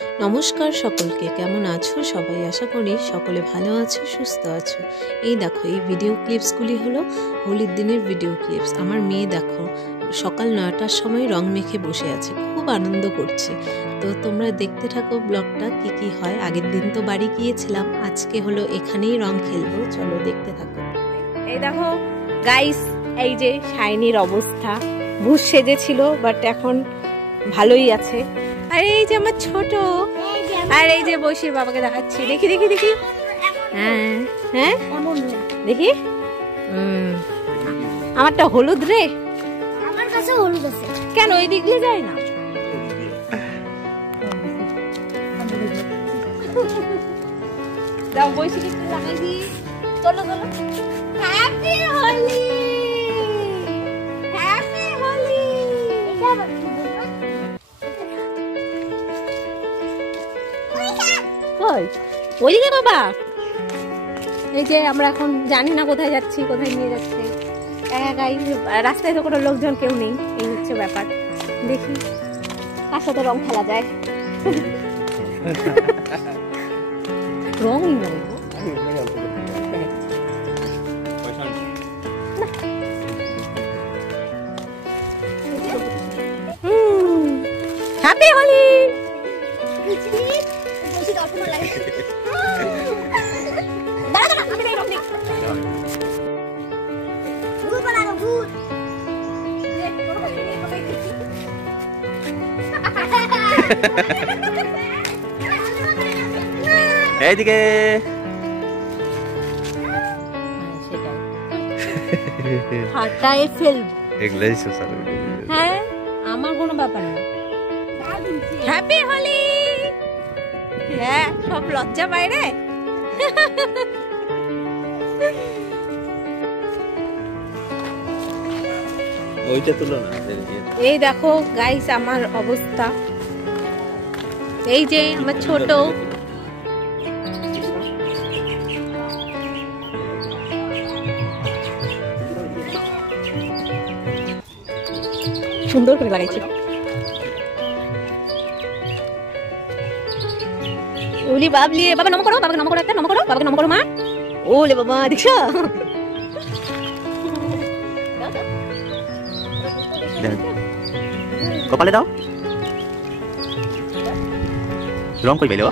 নমস্কার সকলকে, কেমন আছো সবাই? আশা করি সকলে ভালো আছো, সুস্থ আছো। এই দেখো, এই ভিডিও ক্লিপসগুলি হলো হোলির দিনের ভিডিও ক্লিপস। আমার মেয়ে দেখো সকাল 9টার সময় রং মেখে বসে আছে, খুব আনন্দ করছে। তো তোমরা দেখতে থাকো ব্লগটা, কি হয়। আগের দিন তো বাড়ি গিয়েছিলাম, আজকে হলো এখানেই রং খেলবো, চলো দেখতে থাকো। এই দেখো গাইস, এই যে শাইনির অবস্থা, ভূত সেজেছিল বাট এখন ভালোই আছে। আর এই যে আমার ছোট, আর এই যে বৈশির বাবাকে দেখাচ্ছি, দেখি দেখি দেখি। হ্যাঁ হ্যাঁ দেখি, আমারটা হলুদ রে। আমার কাছে হলুদ আছে। কেন ওই দিক দিয়ে যায় না? দাও বৈশিকে একটু লাগাই দি। চলো চলো। Happy Holi, happy Holi. কই ওইদিকে বাবা? এই যে আমরা এখন জানি না কোথায় যাচ্ছি, কোথায় নিয়ে যাচ্ছে। একাই রাস্তায় তো কোনো লোকজন কেউ নেই, এই হচ্ছে ব্যাপার। দেখি কার সাথে রং খেলা যায়। রঙই নয়, হ্যাপি হোলি। এইদিকে হাঁটায় ফেলবো, এগুলাই সোশ্যাল হ্যাঁ আমার কোনো ব্যাপার না। হ্যাপি হোলি। হ্যাঁ সব লজ্জা বাইরে। ওইটা তুলো না। এই দেখো গাইস আমার অবস্থা, এই যে আমার ছোট। সুন্দর করে লাগাইছি। ওলি বাবলি, বাবা নম করো, বাবাকে নম করো, একটা নম করো, বাবাকে নম করো মা। ওলে বাবা দেখছো? কপালে দাও। রং কই বাইলো?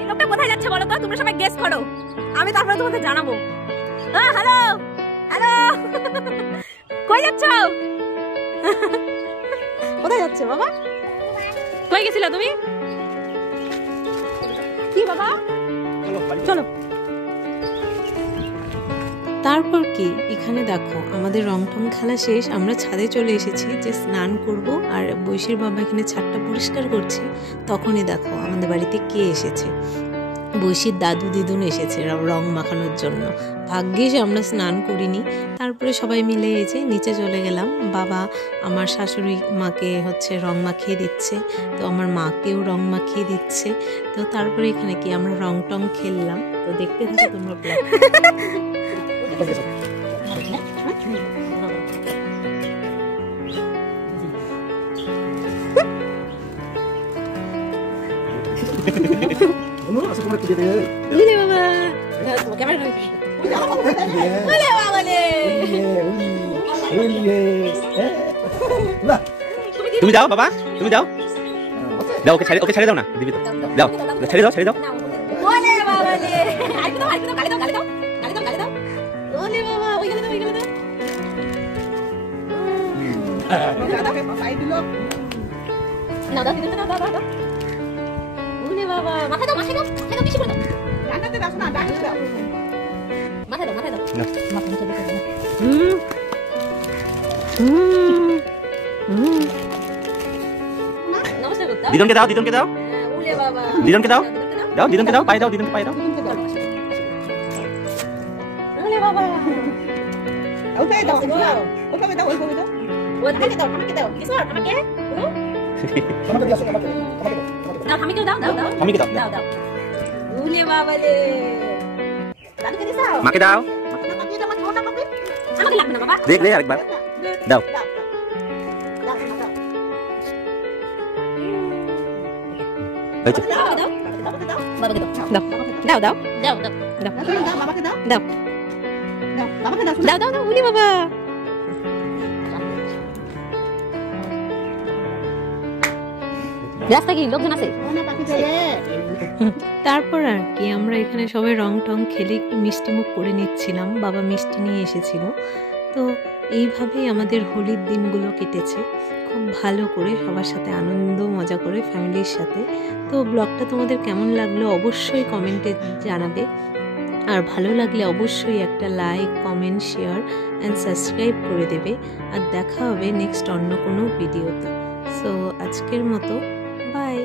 এই লোকটা কোথায় যাচ্ছে বলো তো? তোমরা সবাই গেস করো, আমি তারপরে তোমাদের জানাবো। হ্যালো হ্যালো, কই যাচ্ছ? কোথায় যাচ্ছে বাবা? কই গেছিলে তুমি? কি বাবা? চলো। তারপর কি, এখানে দেখো আমাদের রং টং খেলা শেষ, আমরা ছাদে চলে এসেছি যে স্নান করব। আর বৈশির বাবা এখানে ছাদটা পরিষ্কার করছে। তখনই দেখো আমাদের বাড়িতে কে এসেছে, বৈশির দাদু দিদুন এসেছে রং মাখানোর জন্য। ভাগ্যিস আমরা স্নান করিনি। তারপরে সবাই মিলে এই যে নিচে চলে গেলাম। বাবা আমার শাশুড়ি মাকে হচ্ছে রং মাখিয়ে দিচ্ছে, তো আমার মাকেও রং মাখিয়ে দিচ্ছে। তো তারপরে এখানে কি আমরা রং টং খেললাম। তো দেখতে থাকো তোমরা ব্লগ। তুমি যাও বাবা, তুমি যাও। দাও ওকে ছেড়ে, ওকে ছেড়ে দাও না দিবি তো। দাও ছেড়ে দাও, ছেড়ে দাও। ওলে বাবা রে, আইতো দাও, আইতো দাও, গালি দাও, গালি দাও, গালি দাও, গালি দাও। ওলে বাবা, ওই গালি দাও, ওই গালি দাও। না দাও, দিতে দাও, দাও, দাও। ওলে বাবা, মাথায় দাও, মাথায় দাও, মাথায় দাও, বেশি করে দাও। ডানাতে দাও না, ডানাতে দাও। মাথায় দাও, মাথায় দাও। মাথায় নিচে দিতে দাও। নমস্কার করতে দাও। দিদনকে দাও, দিদনকে দাও, ওলে বাবা, দিদনকে দাও, দাও দিদনকে দাও, পায়ে দাও, দিদনকে পায়ে দাও। ওলে বাবা, ওকে দাও, ওকে দাও, ওকে দাও। ওকে দাও, আমাকে দাও। কি স্যার, আমাকে? আমাকে দিও, আমাকে দাও। দাও, আমাকে দাও, দাও, দাও। আমাকে দাও, দাও, দাও। ওলে বাবা রে, দাদুকে দিছাও? মাকে দাও। আমাকে লাগবে না বাবা। দেখ দে আরেকবার দাও। হয়েছে। দাও দাও দাও দাও বাবাকে দাও দাও বাবাকে দাও দাও দাও দাও উনি বাবা রাস্তা কি লোকজন আছে পাখি চাইলে তারপর আর কি আমরা এখানে সবাই রং টং খেলে একটু মিষ্টি মুখ করে নিচ্ছিলাম, বাবা মিষ্টি নিয়ে এসেছিল। তো এইভাবেই আমাদের হোলির দিনগুলো কেটেছে খুব ভালো করে, সবার সাথে আনন্দ মজা করে, ফ্যামিলির সাথে। তো ব্লগটা তোমাদের কেমন লাগলো অবশ্যই কমেন্টে জানাবে, আর ভালো লাগলে অবশ্যই একটা like, comment, share and subscribe করে দেবে। আর দেখা হবে নেক্সট অন্য কোনো ভিডিওতে। সো আজকের মতো বাই।